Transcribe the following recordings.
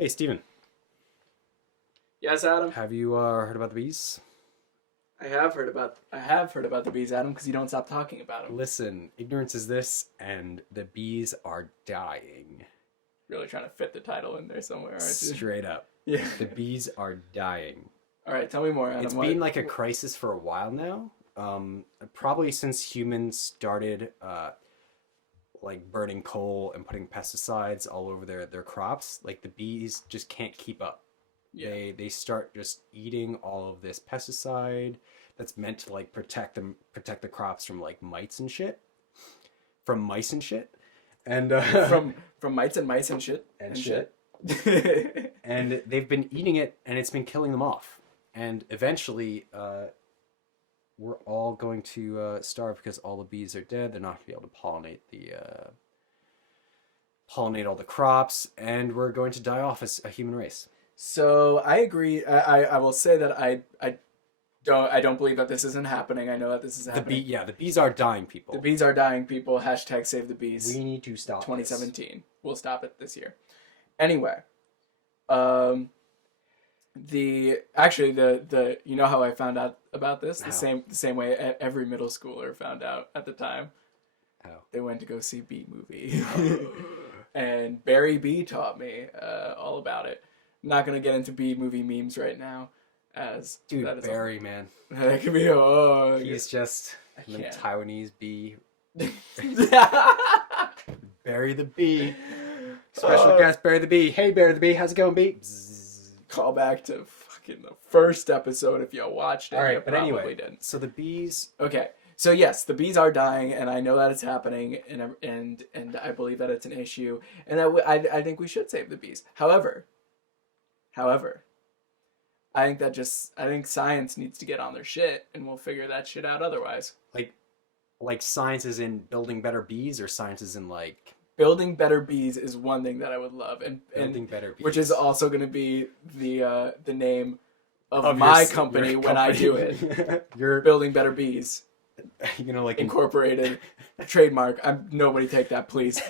Hey, Steven, Yes, Adam. have you heard about the bees? I have heard about the bees, Adam, because you don't stop talking about them. Listen, ignorance is this, and the bees are dying. Really trying to fit the title in there somewhere, aren't you? Straight up. Yeah. The bees are dying. All right, tell me more, It's Adam. been like a crisis for a while now. Probably since humans started like burning coal and putting pesticides all over their crops. Like the bees just can't keep up. Yeah. They start just eating all of this pesticide that's meant to like protect the crops from like mites and shit, from mice and shit, and From mites and mice and shit and and shit. shit. And they've been eating it, and it's been killing them off. And eventually, we're all going to starve because all the bees are dead. They're not going to be able to pollinate all the crops, and we're going to die off as a human race. So I agree. I will say that I don't believe that this isn't happening. I know that this is happening. The bees are dying, people. The bees are dying, people. Hashtag save the bees. We need to stop. 2017. We'll stop it this year. Anyway, um, the you know how I found out about this? How? The same way every middle schooler found out at the time. This. They went to go see Bee Movie, and Barry B taught me all about it. I'm not gonna get into Bee Movie memes right now, as Dude, that is Barry, man. that could be He's just a can't. Taiwanese bee. a Barry the bee. Special guest, Barry the bee. Hey, Barry the bee. How's it going, bee? Bzzz. call back to fucking the first episode if you watched it. All You right, but probably anyway, didn't. so the bees. Okay, so yes, the bees are dying, and I know that it's happening, and I believe that it's an issue, and I think we should save the bees. However, I think science needs to get on their shit, and we'll figure that shit out otherwise. Like science is in building better bees, or science is in like Building better bees is one thing that I would love, building better bees, which is also going to be the name of Of my your company your when I do company. it. You're Building Better Bees like Incorporated, trademark. Nobody take that, please.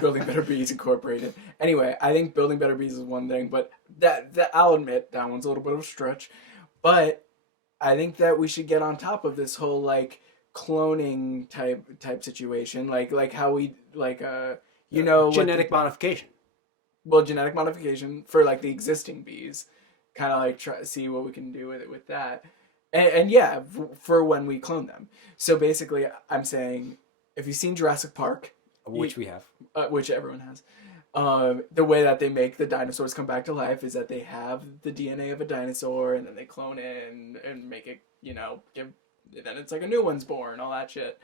Building Better Bees Incorporated. Anyway, I think Building Better Bees is one thing, but that I'll admit that one's a little bit of a stretch. But I think that we should get on top of this whole like cloning type situation, like how we genetic modification. genetic modification for like the existing bees, kind of like try to see what we can do with that, and yeah, for when we clone them. So basically, I'm saying if you've seen Jurassic Park, Which we have. which everyone has, the way that they make the dinosaurs come back to life is that they have the DNA of a dinosaur and then they clone it and make it, then it's like a new one's born, all that shit.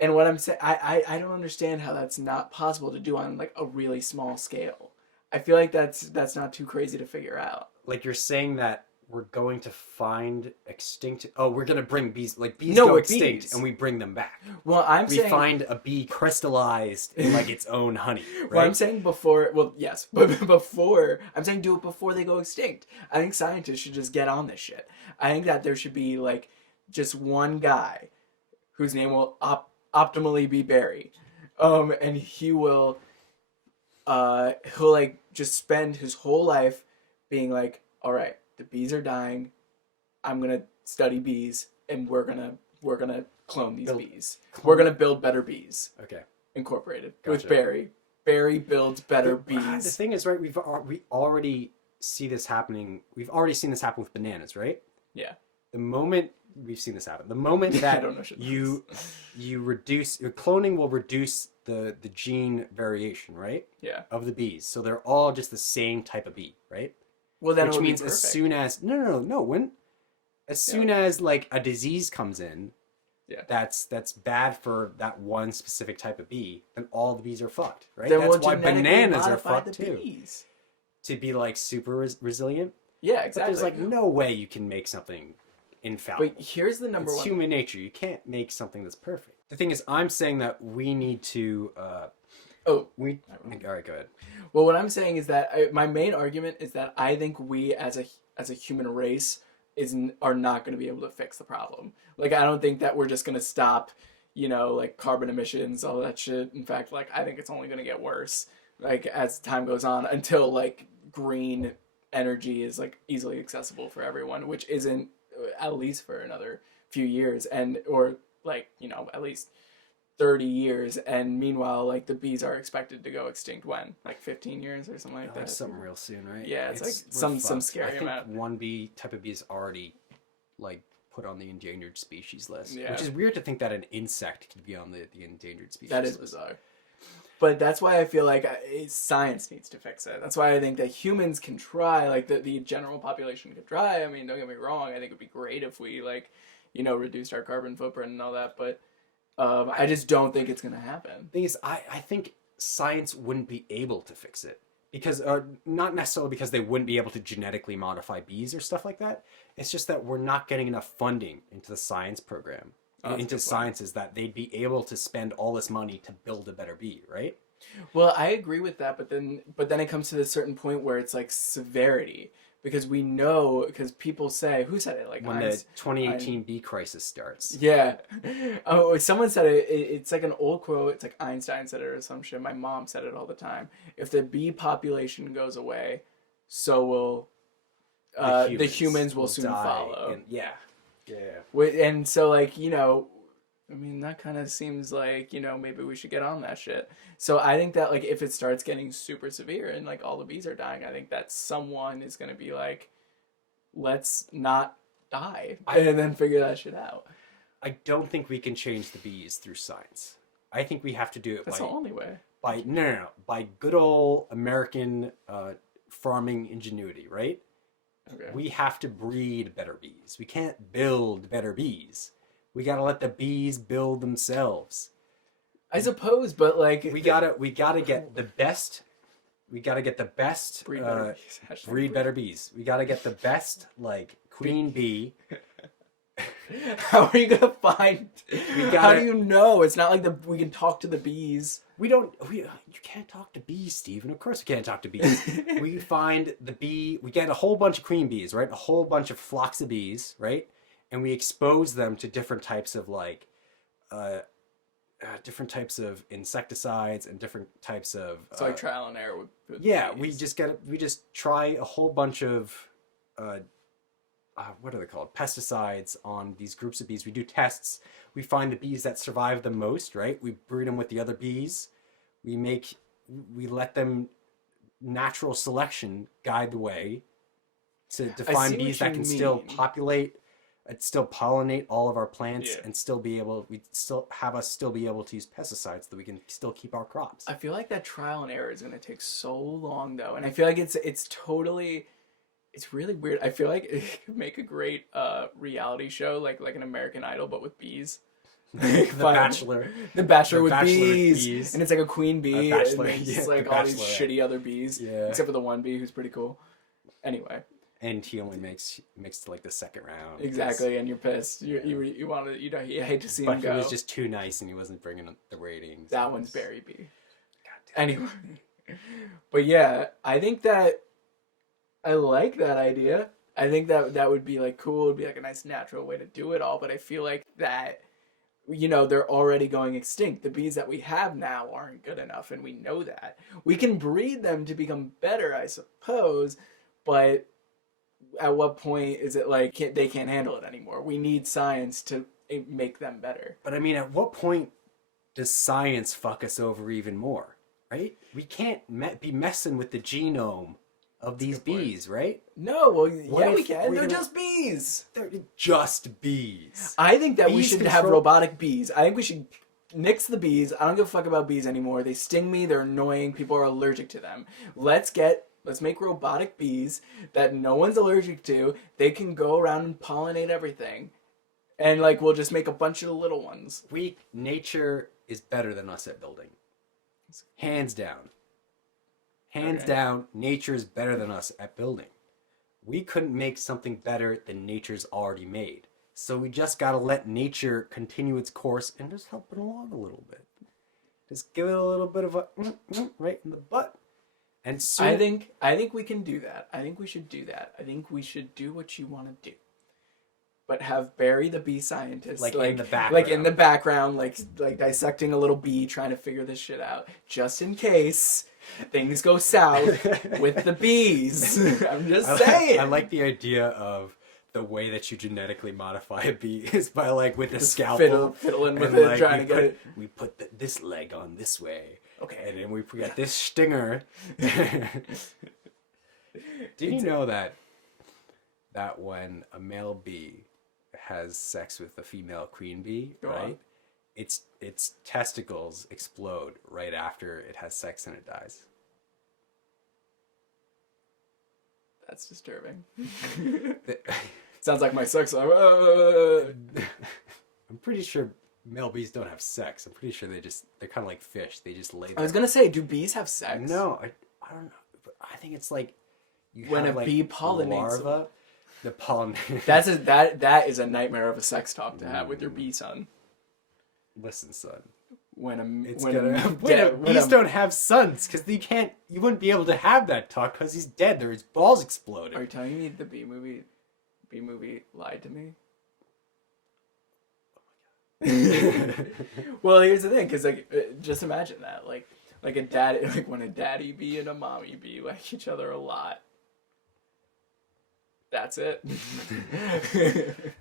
And what I'm saying, I don't understand how that's not possible to do on like a really small scale. I feel like that's not too crazy to figure out. Like you're saying that we're going to find extinct. Oh, we're gonna bring bees. Like bees No, go bees. extinct, and we bring them back. Well, I'm We saying find a bee crystallized in like its own honey. Right? Well, I'm saying before. Well, yes, but before I'm saying do it before they go extinct. I think scientists should just get on this shit. I think that there should be like just one guy whose name will optimally be Barry, and he'll like just spend his whole life being like, all right, the bees are dying. I'm gonna study bees, and we're gonna clone these bees. We're gonna build better bees. Okay. Incorporated Gotcha. with Barry. Barry builds better The bees. thing is, right? We already see this happening. We've already seen this happen with bananas, right? Yeah. The moment we've seen this happen, the moment I that don't know shit you reduce your cloning will reduce the gene variation, right? Yeah. Of the bees, so they're all just the same type of bee, right? Well, then Which it would means be as perfect. soon as as soon as like a disease comes in, Yeah. that's bad for that one specific type of bee, then all the bees are fucked, right? Then That's we'll why genetically bananas are modify fucked the too, bees. to be like super resilient. Yeah, But exactly. there's like no way you can make something infallible. But here's the number It's one. human nature. You can't make something that's perfect. The thing is, I'm saying that we need to. Oh, All right, go ahead. well, what I'm saying is that my main argument is that I think we as a human race are not going to be able to fix the problem. Like, I don't think that we're just going to stop, like carbon emissions, all that shit. In fact, like, I think it's only going to get worse, like, as time goes on until like green energy is like easily accessible for everyone, which isn't at least for another few years, and or like at least 30 years. And meanwhile, like the bees are expected to go extinct when, like 15 years or something like that. Something real soon, right? Yeah, it's like we're some fucked. scary I think amount. one type of bee is already like put on the endangered species list, Yeah. which is weird to think that an insect could be on the endangered species That is list. bizarre. But that's why I feel like science needs to fix it. That's why I think that humans can try, like the general population could try. I mean, don't get me wrong. I think it'd be great if we reduced our carbon footprint and all that. But I just don't think it's gonna happen. Thing is, I think science wouldn't be able to fix it because not necessarily because they wouldn't be able to genetically modify bees or stuff like that. It's just that we're not getting enough funding into the science program. Into sciences that they'd be able to spend all this money to build a better bee, right? Well, I agree with that, but then it comes to this certain point where it's like severity, because we know, because people say, who said it? Like when the 2018 bee crisis starts. Yeah. Oh, someone said it. It's like an old quote. It's like Einstein said it or some shit. My mom said it all the time. If the bee population goes away, so will the humans will soon follow. And, yeah. And so, like, I mean, that kind of seems like, maybe we should get on that shit. So I think that, like, if it starts getting super severe and, like, all the bees are dying, I think that someone is going to be like, let's not die. And then figure that shit out. I don't think we can change the bees through science. I think we have to do it That's the only way. By good old American farming ingenuity, right? Okay. We have to breed better bees. We can't build better bees. We gotta let the bees build themselves. I suppose, but like we gotta get the best. We gotta get the best breed better bees. Breed better bees. We gotta get the best like queen bee. How are you gonna find? How do you know? It's not like we can talk to the bees. You can't talk to bees, Steven. Of course we can't talk to bees. We find the bee, we get a whole bunch of queen bees, right? A whole bunch of flocks of bees, right? And we expose them to different types of different types of insecticides and different types of so like trial and error with bees. we just try a whole bunch of what are they called? Pesticides on these groups of bees. We do tests. We find the bees that survive the most, right? We breed them with the other bees. We let them natural selection guide the way to find bees that can still populate, still pollinate all of our plants, and still be able to use pesticides so that we can still keep our crops. I feel like that trial and error is going to take so long though, and I feel like it's really weird. I feel like it could make a great reality show, like an American Idol, but with bees. The Bachelor. The Bachelor with bees. And it's like a queen bee. Bachelor, and it's like all these shitty other bees. Yeah. Except for the one bee who's pretty cool. Anyway. And he only makes to like the second round. Exactly, and you're pissed. You hate to see him go. But he was just too nice, and he wasn't bringing the ratings. That one's Barry B. Anyway, but yeah, I think that I like that idea. I think that would be like cool. It'd be like a nice natural way to do it all. But I feel like that, they're already going extinct. The bees that we have now aren't good enough, and we know that. We can breed them to become better, I suppose, but at what point is it like they can't handle it anymore? We need science to make them better. But I mean, at what point does science fuck us over even more, right? We can't be messing with the genome of these bees, right? No, well, yeah, we can. They're just bees. They're just bees. I think that we should have robotic bees. I think we should nix the bees. I don't give a fuck about bees anymore. They sting me. They're annoying. People are allergic to them. Let's make robotic bees that no one's allergic to. They can go around and pollinate everything. And we'll just make a bunch of little ones. Nature is better than us at building. Hands down. Hands down, nature is better than us at building. We couldn't make something better than nature's already made. So we just gotta let nature continue its course and just help it along a little bit. Just give it a little bit of a right in the butt. And so I think we can do that. I think we should do that. I think we should do what you want to do. but have Barry the bee scientist Like, in the like in the background. background, like dissecting a little bee, trying to figure this shit out, just in case things go south with the bees. I'm just saying. I like the idea of the way that you genetically modify a bee is by like with a scalpel, fiddling with and, it, like, trying to get it. We put this leg on this way, Okay. and then we got this stinger. Did you know that when a male bee has sex with a female queen bee, Go right? on. Its testicles explode right after it has sex and it dies. That's disturbing. The- Sounds like my sex life. I'm pretty sure male bees don't have sex. I'm pretty sure they're kind of like fish. They just lay there. I was gonna say, do bees have sex? No, I don't know. But I think it's like you When have a like bee pollinates larva, the pollen. that is a nightmare of a sex talk to have with your bee son. Listen, son. When Bees don't have sons because you wouldn't be able to have that talk because he's dead. His balls exploded. Are you telling me the bee movie lied to me? Well, here's the thing, because like, just imagine that, like a dad, like when a daddy bee and a mommy bee like each other a lot. That's it.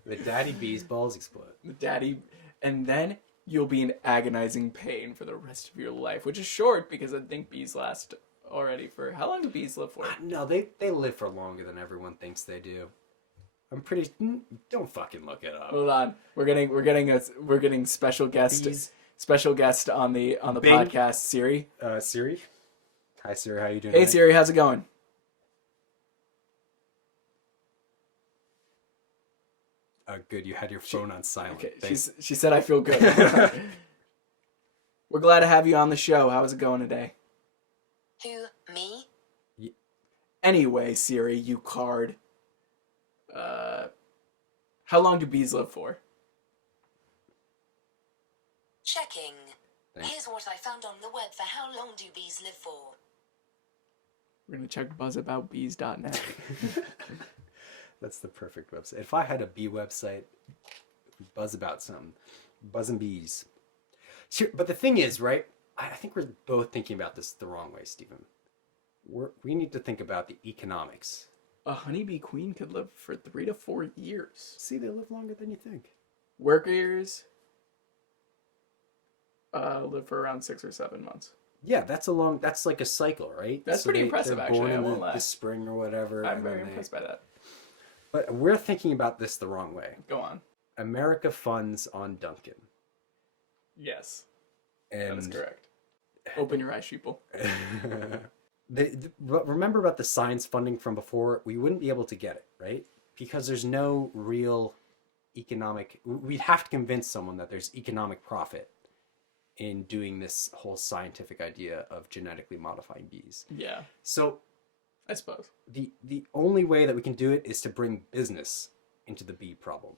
The daddy bee's balls explode. The daddy, and then you'll be in agonizing pain for the rest of your life, which is short because I think bees last already for how long do bees live for? No, they live for longer than everyone thinks they do. I'm pretty. Don't fucking look it up. Hold on, we're getting special guest Bees. special guest on the Bing. podcast, Siri. Siri. Hi, Siri. How you doing? Hey tonight? Siri, how's it going? Good. You had your phone on silent. Okay, Thanks. she said I feel good. We're glad to have you on the show. How's it going today? Who, me? Anyway, Siri, you card. How long do bees live for? Checking. Thanks. Here's what I found on the web for how long do bees live for. We're gonna check buzzaboutbees.net. That's the perfect website. If I had a bee website, buzz about something. Buzz and bees. Sure, but the thing is, right? I think we're both thinking about this the wrong way, Stephen. We need to think about the economics. A honeybee queen could live for 3 to 4 years. See, they live longer than you think. Workers live for around 6 or 7 months. Yeah, that's like a cycle, right? That's pretty impressive, they're actually, born I in won't the lie. spring or whatever. I'm and very then impressed by that. But we're thinking about this the wrong way. Go on. America funds on Duncan. Yes, And that is correct. Open your eyes, sheeple. Remember about the science funding from before? We wouldn't be able to get it, right? Because there's no real economic... We'd have to convince someone that there's economic profit in doing this whole scientific idea of genetically modifying bees. Yeah, So I suppose. the only way that we can do it is to bring business into the bee problem.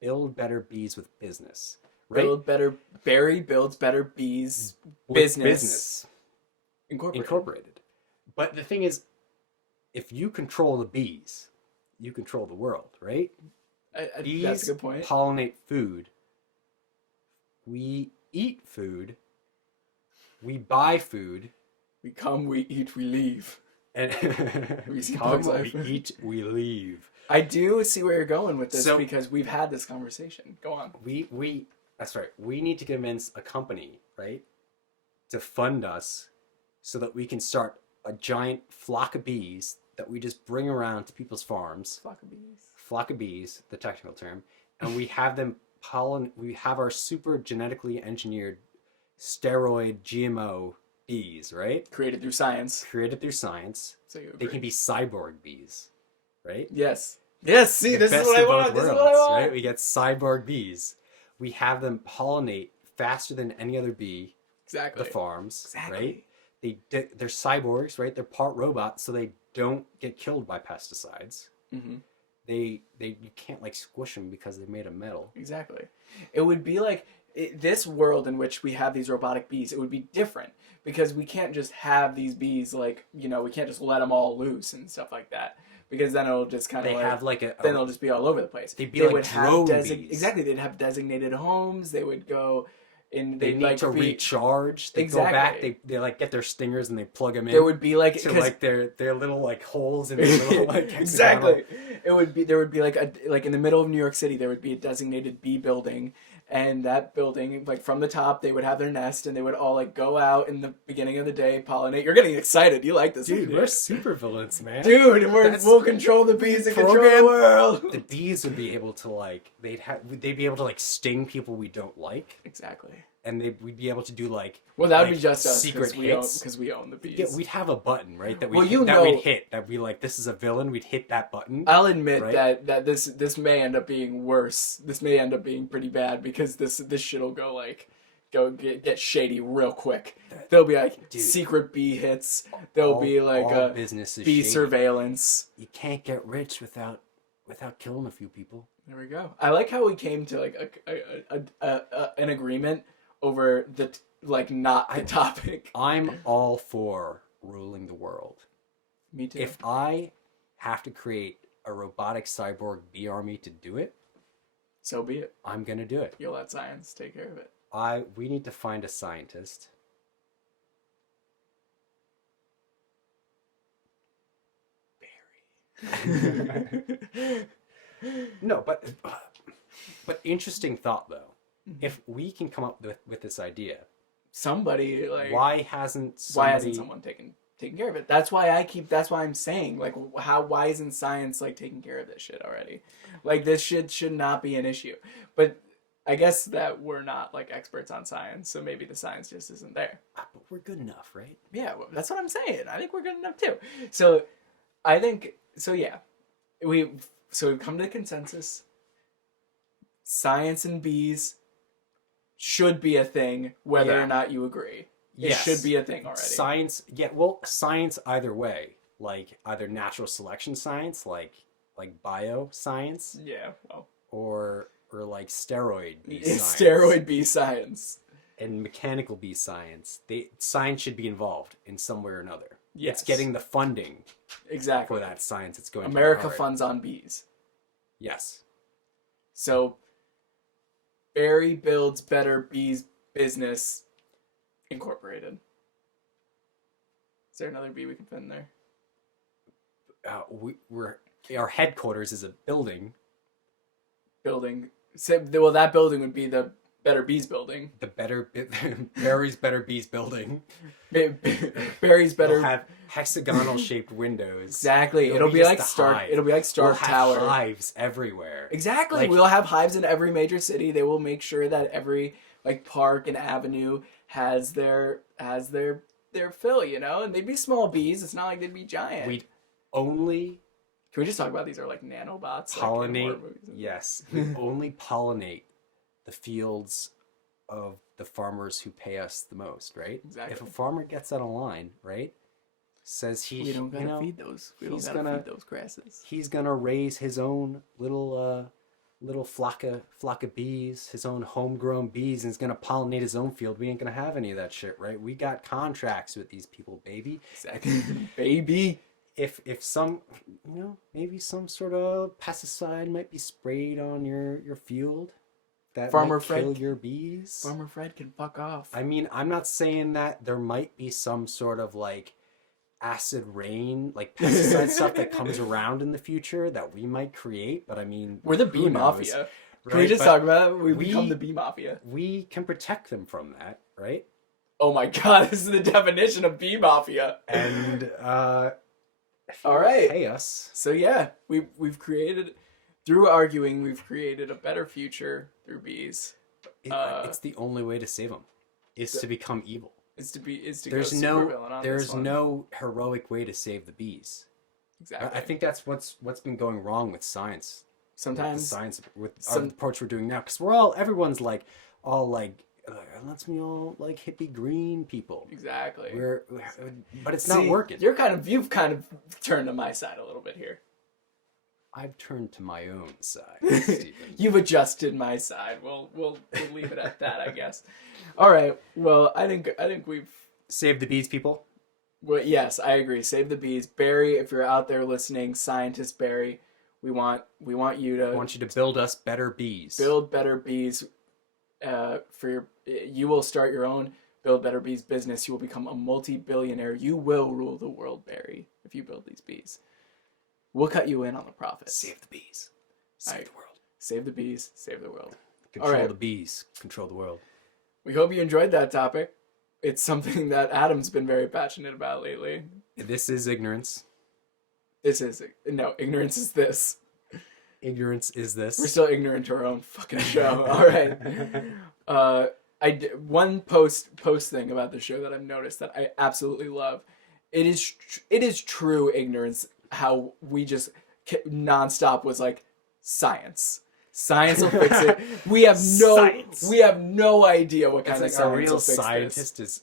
Build better bees with business, right? Barry builds better bees. With business. Incorporated. Incorporated. But the thing is, if you control the bees, you control the world, right? Bees That's a good point. pollinate food. We eat food. We buy food. We come, we eat, we leave. And we see come, Bug's Life. we eat, we leave. I do see where you're going with this So- because we've had this conversation. Go on. We that's right. We need to convince a company, right, to fund us so that we can start a giant flock of bees that we just bring around to people's farms. Flock of bees, the technical term, and we have them we have our super genetically engineered steroid GMO bees, right? Created through science. Created through science. So you They agree. can be cyborg bees, right? Yes. Yes, see, The this is best what I of both want. This is worlds, what I want. right? We get cyborg bees. We have them pollinate faster than any other bee. Exactly. The farms, Exactly. right? They're cyborgs, right? They're part robots, so they don't get killed by pesticides. Mm-hmm. You can't like squish them because they're made of metal. Exactly. It would be like this world in which we have these robotic bees, it would be different because we can't just have these bees like, you know, we can't just let them all loose and stuff like that because then it'll just kind of They like, have like then they'll just be all over the place. They'd be they like would have drone bees. exactly. They'd have designated homes. They would go in. they They'd need like to be, recharge. They go back. Exactly. They like get their stingers and they plug them in. There would be like to because like their little like holes in their little like exactly. It would be there would be like in the middle of New York City there would be a designated bee building, and that building like from the top they would have their nest and they would all like go out in the beginning of the day pollinate. You're getting excited. You like this, Dude, don't we're you? super villains, man. Dude, That's- we'll control the bees and control Program- the world. The bees would be able to like they'd be able to like sting people we don't like, Exactly. and we'd be able to do like Well, that would like, be just us secret hits. because we own the bees. Yeah, we'd have a button, right? That we Well, you that know- we'd hit. That we like this is a villain. We'd hit that button. I'll admit Right? that this may end up being worse. This may end up being pretty bad because this shit'll go get shady real quick. There'll be like Dude. secret bee hits. There'll be like all business is bee shady. surveillance. You can't get rich without killing a few people. There we go. I like how we came to like an agreement over the like not the topic. I'm all for ruling the world. Me too. If I have to create a robotic cyborg bee army to do it, So be it. I'm gonna do it. You'll let science take care of it. We need to find a scientist. No, but interesting thought though. If we can come up with this idea, Somebody like why hasn't why somebody hasn't someone taken care of it? That's why I'm saying like why isn't science like taking care of this shit already? Like this shit should not be an issue. But I guess that we're not like experts on science, so maybe the science just isn't there. But we're good enough, right? Yeah, well, that's what I'm saying. I think we're good enough too. So I think so. Yeah, we've come to the consensus. Science and bees should be a thing, whether Yeah. or not you agree. It Yes. should be a thing already. Science, yeah, well, science either way, like either natural selection science, like bioscience, Yeah, well, or like steroid bee science. steroid bee science. And mechanical bee science. Science should be involved in some way or another. Yes. It's getting the funding Exactly. for that science. It's going America to be hard. funds on bees. Yes. So Barry builds Better Bees Business Incorporated. Is there another bee we can fit in there? Our headquarters is a building. Building. So, well, that building would be the Better Bees building. Barry's Better Bees building. Barry's Better. It'll have hexagonal shaped windows. Exactly. It'll be just like a Stark. hive. It'll be like Stark We'll have Tower. hives everywhere. Exactly. Like- We'll have hives in every major city. They will make sure that every like park and avenue has their fill, you know? And they'd be small bees. It's not like they'd be giant. We'd only Can we just talk about these are like nanobots? pollinate. Like in horror movies? Yes, we only pollinate the fields of the farmers who pay us the most, right? Exactly. If a farmer gets out of line, right, says We don't gotta feed those. We don't he's gotta gonna- feed those grasses. he's gonna raise his own little flock of bees, his own homegrown bees, and he's gonna pollinate his own field. We ain't gonna have any of that shit, right? We got contracts with these people, baby. Exactly. Baby. If some, maybe some sort of pesticide might be sprayed on your field that Farmer might kill Fred- your bees. Farmer Fred can fuck off. I mean, I'm not saying that there might be some sort of like acid rain, like pesticide stuff that comes around in the future that we might create, but I mean, We're the who bee knows, mafia. Can we right? just But talk about it? We we- become the bee mafia. we can protect them from that, right? Oh my god, this is the definition of bee mafia. And if you All right. pay us. So yeah, we've created through arguing, we've created a better future through bees. It's the only way to save them is to become evil. Is to There's go no supervillain on there's this one. no heroic way to save the bees. Exactly. I think that's what's been going wrong with science. sometimes With some- our approach we're doing now, because everyone's like let's me all like hippie green people. exactly. But it's not See, working. You've kind of turned to my side a little bit here. I've turned to my own side, Stephen. You've adjusted my side. We'll leave it at that, I guess. All right. Well, I think we've. Save the bees, people. Well, yes, I agree. Save the bees, Barry. If you're out there listening, scientist Barry, we want you to. I want you to build us better bees. Build better bees. You will start your own Build Better Bees business. You will become a multi-billionaire. You will rule the world, Barry, if you build these bees. We'll cut you in on the profits. Save the bees. Save the world. Save the bees. Save the world. Control All right. the bees. Control the world. We hope you enjoyed that topic. It's something that Adam's been very passionate about lately. This is ignorance. Ignorance is this. Ignorance is this. We're still ignorant to our own fucking show. All right. One post thing about the show that I've noticed that I absolutely love. It is true ignorance how we just nonstop was like science. Science will fix it. We have no idea what kind of It's science like a will real fix scientist this. is.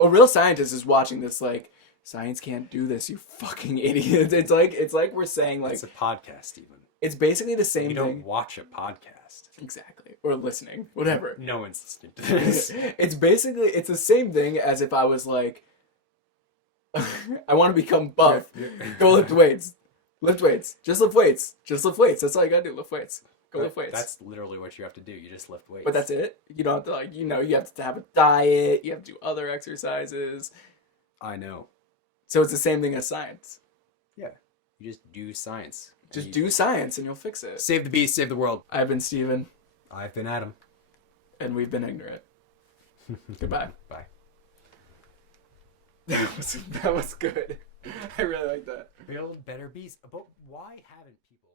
A real scientist is watching this like science can't do this, you fucking idiot. It's like we're saying like It's a podcast, even. it's basically the same You thing. don't watch a podcast. Exactly. Or listening. Whatever. No one's listening to this. It's the same thing as if I was like I want to become buff. Go lift weights. Lift weights. Just lift weights. Just lift weights. That's all you gotta do. Lift weights. Go lift weights. That's literally what you have to do. You just lift weights. But that's it. You don't have to you have to have a diet. You have to do other exercises. I know. So it's the same thing as science. Yeah. You just do science. Just do science and you'll fix it. Save the bees, save the world. I've been Steven. I've been Adam. And we've been ignorant. Goodbye. Bye. That was good. I really like that. Build better bees. But why haven't people...